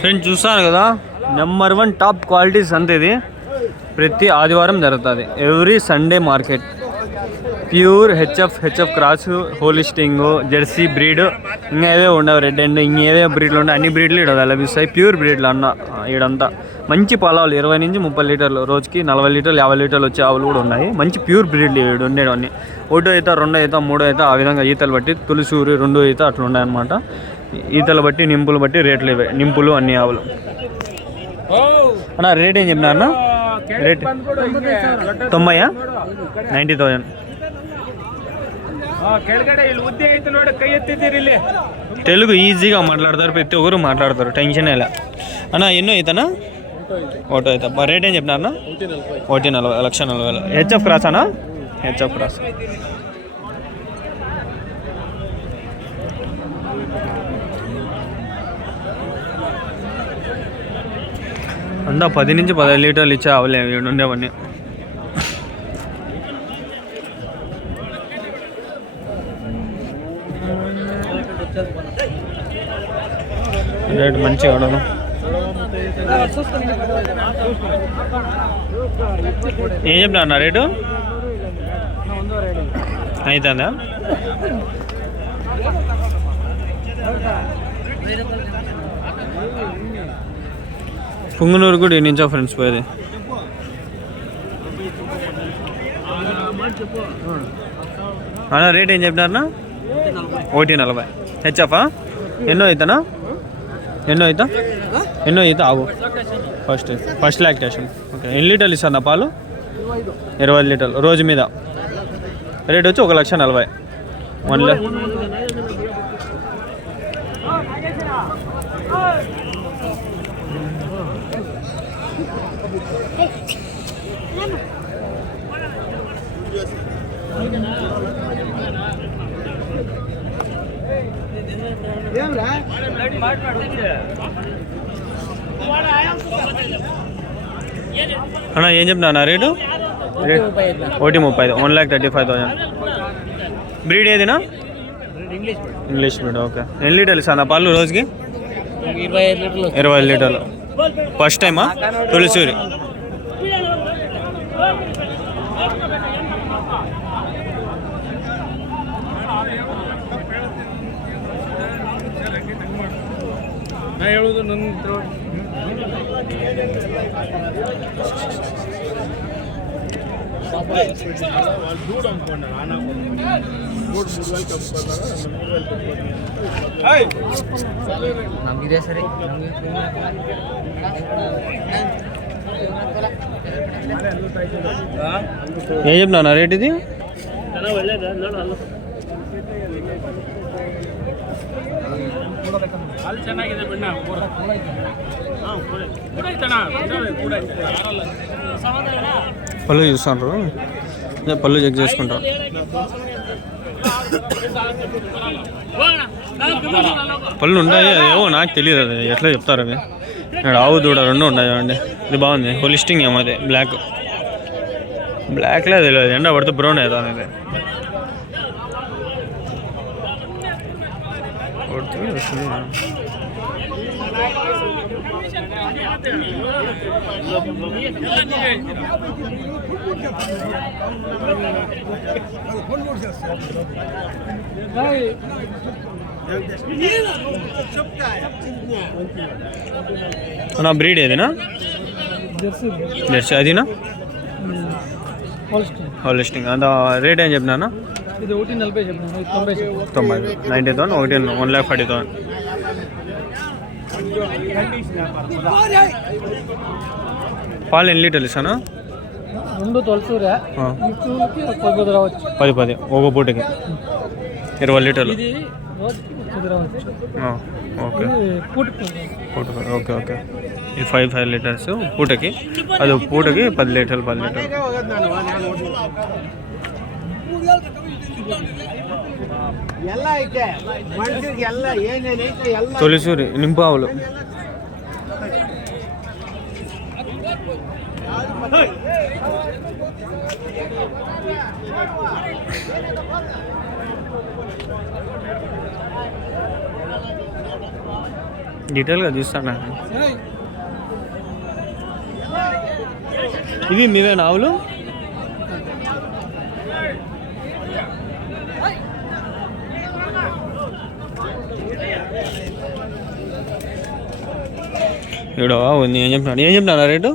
Friends చూస్తారు కదా, number 1 top qualities అంతే. ఇది ప్రతి ఆదివారం జరుగుతుంది, every Sunday market. Pure HF cross, Holstein, Jersey breed, ఇంకా ఏవే ఉండవు, రెడ్ అండ్ ఇంకేవే బ్రీడ్లు ఉండవు, అన్ని బ్రీడ్లు ఇక్కడ లభిస్తాయి. ప్యూర్ బ్రీడ్లు అన్న ఈడంతా మంచి పొలాలు 20 నుంచి 30 లీటర్లు రోజుకి, 40 లీటర్లు 50 లీటర్లు వచ్చే ఆవులు కూడా ఉన్నాయి. మంచి ప్యూర్ బ్రీడ్లు ఇక్కడ ఉండేవన్నీ. 1 ఈత 2 ఈత 3 ఈత ఆ విధంగా ఈతలు బట్టి, తులసూరి 2 ఈత అట్లా ఉన్నాయన్నమాట. ఈతలు బట్టి నింపులు బట్టి రేట్లు ఇవే, నింపులు అన్ని ఆవులు. అన్న రేట్ ఏం చెప్పినా అన్న? రేట్ 90,000 90,000. తెలుగు ఈజీగా మాట్లాడతారు, ప్రతి ఒక్కరు మాట్లాడతారు, టెన్షన్ ఎలా. అన్న ఎన్నో అవుతానా? 1 అవుతా. రేట్ ఏం చెప్పినా అన్న? 1,40,000 1,40,000. హెచ్ఎఫ్ క్రాస్ అన్న? HF cross. అంతా 10 నుంచి 15 లీటర్లు ఇచ్చే ఆవులే ఉండేవన్నీ. రేట్ మంచిగా ఉండదు. ఏం చెప్పినా అన్న రేటు? అవుతుందా? పుంగనూరు కూడా ఈ నుంచా ఫ్రెండ్స్ పోయేది. అన్న రేట్ ఏం చెప్పినారన్నా? 1,40,000. హెచ్ఎఫా? ఎన్నో అవుతానా? ఎన్నో అవుతా ఆవు? First lactation. ఓకే. ఎన్ని లీటర్లు ఇస్తాను పాలు? 20 లీటర్లు రోజు మీద. రేట్ వచ్చి 1,40,000. 1 lakh. అన్న ఏం చెప్పినా నా రేటు? 1,35,000. 1,35,000. బ్రీడ్ ఏదినా? English breed. ఓకే. ఎన్ని లీటర్లు ఇస్తాను పాలు రోజుకి? 20 లీటర్లు. ఫస్ట్ టైమా? తులసూరి. ಹೇಳೋದು ನನ್ನ ನಮಗಿದೆ ಸರಿ. ఏం చెప్పినా రేట్ ఇది? పళ్ళు చూస్తాను, పళ్ళు చెక్ చేసుకుంటారు. పళ్ళు ఉంటాయి, ఏమో నాకు తెలియదు, అది ఎట్లా చెప్తారు అవి. ఇక్కడ ఆవు దూడ 2 ఉన్నాయి అండి. ఇది బాగుంది, హోలిస్టింగ్ ఏమో. అది బ్లాక్లే తెలియదు, ఎండ పడితే బ్రౌన్ అవుతుంది. ఇది నా బ్రీడ్ ఏదినా? జెర్సీ. అదినా హోలిస్టింగ్. అంత రేట్ ఏం చెప్పినా? 90,000. 1,40,000. పాలు ఎన్ని లీటర్లు ఇస్తానా? 2 తొలసూరా 10 ఒక పూటకి 20 లీటర్లు. Okay okay okay. ఇది 5 లీటర్స్ పూటకి. అది పూటకి 10 లీటర్లు. తొలిసూరి నింపావులు. డీటెయిల్గా చూస్తాను. ఇవి మీవేనా ఆవులు? ఇక్కడ ఉంది. ఏం చెప్తున్నారు రేటు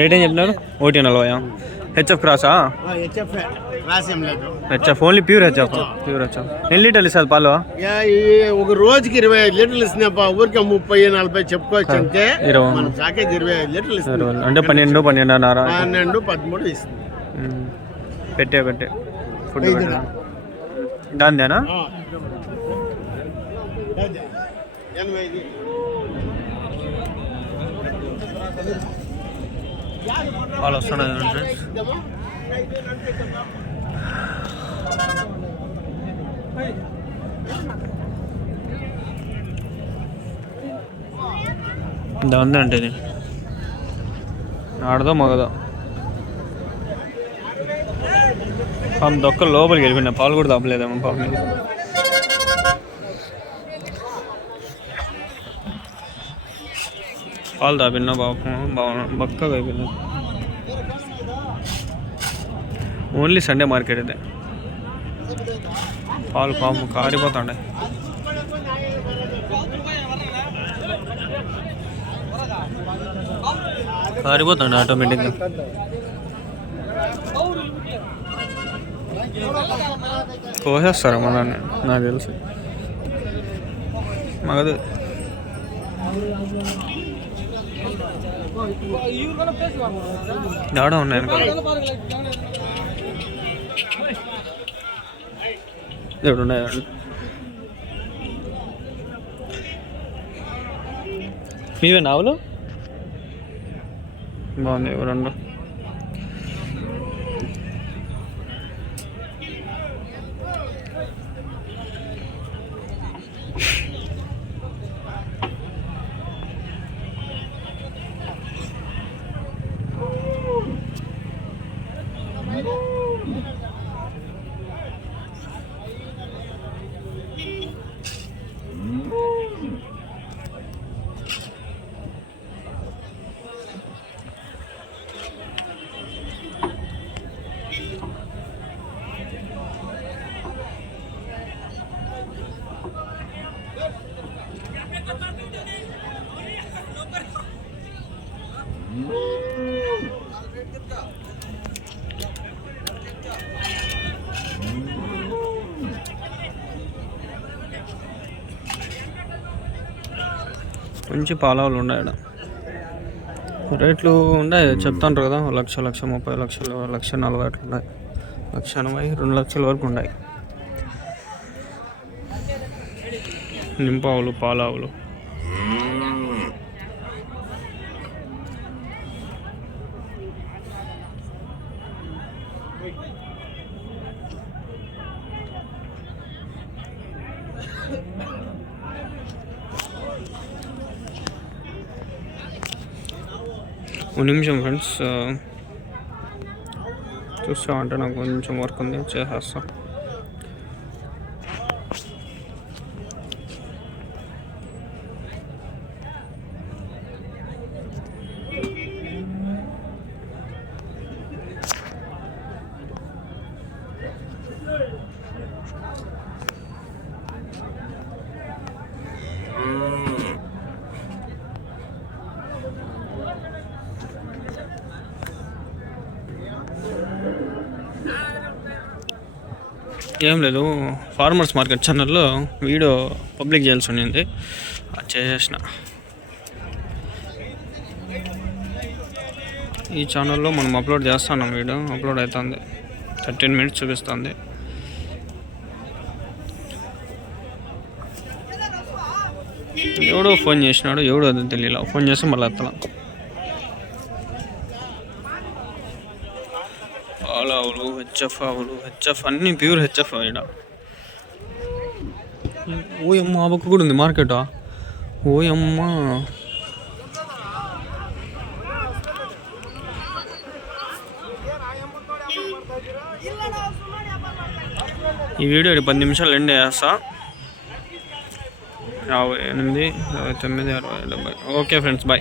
ఏం చెప్తున్నారు? 140. హెచ్ఎఫ్ క్రాసా? HF only pure HF. ఎన్ని లీటర్లు ఇస్తుంది పాలు? ఒక రోజుకి 25 లీటర్లు ఇస్తున్నా. ఊరికి 30-40 చెప్పుకోవచ్చు. అంటే 25 లీటర్లు ఇస్తుంది. అంటే 12-12.5 12-13 ఇస్తుంది. పెట్టే ఫుడ్ దాందేనా? పాలు వస్తున్నాయి. దాందంటే ఇది ఆడదో మగదో. పాపం దొక్క లోపలికి వెళ్ళిపోయినా. పాలు కూడా తప్పలేదేమో పాపం. పాలు తాపినా పాపం బక్కగా అయిపోయింది. ఓన్లీ సండే మార్కెట్ అయితే. పాలు పాపం కారిపోతాండే. ఆటోమేటిక్గా. కోసేస్తారా మనల్ని నాకు తెలుసు. మగదు దాడా ఉన్నాయి ఇప్పుడు ఉన్నాయి. మీవే నావులు బాగుంది. రెండు మంచి పాలవులు ఉన్నాయి. రేట్లు ఉన్నాయి చెప్తాంటారు కదా. 1,00,000, 1,30,000, 1,40,000 అట్లా ఉన్నాయి. 1,80,000, 2 లక్షల వరకు ఉన్నాయి. నింపావులు, పాలావులు. ఒక నిమిషం ఫ్రెండ్స్, చూస్తామంటే నాకు కొంచెం వర్క్ ఉంది, చేసేస్తా. ఏం లేదు, ఫార్మర్స్ మార్కెట్ ఛానల్లో వీడియో పబ్లిక్ చేయాల్సి ఉండింది, అది చేసేసిన. ఈ ఛానల్లో మనం అప్లోడ్ చేస్తున్నాం. వీడియో అప్లోడ్ అవుతుంది, 13 minutes చూపిస్తుంది. ఎవడో ఫోన్ చేసినాడు, ఎవడో అది తెలియలా. ఫోన్ చేస్తే మళ్ళీ ఎత్తలా. పాలావులు, హెచ్ఎఫ్ ఆవులు, హెచ్ఎఫ్ అన్నీ ప్యూర్ హెచ్ఎఫ్. ఇక్కడ ఓయమ్మ, ఆ పక్క కూడా ఉంది మార్కెటా. ఓయమ్మ, ఈ వీడియో 10 నిమిషాలు ఎండ్ చేస్తా. 58, 59, 60, 70. Okay friends, bye.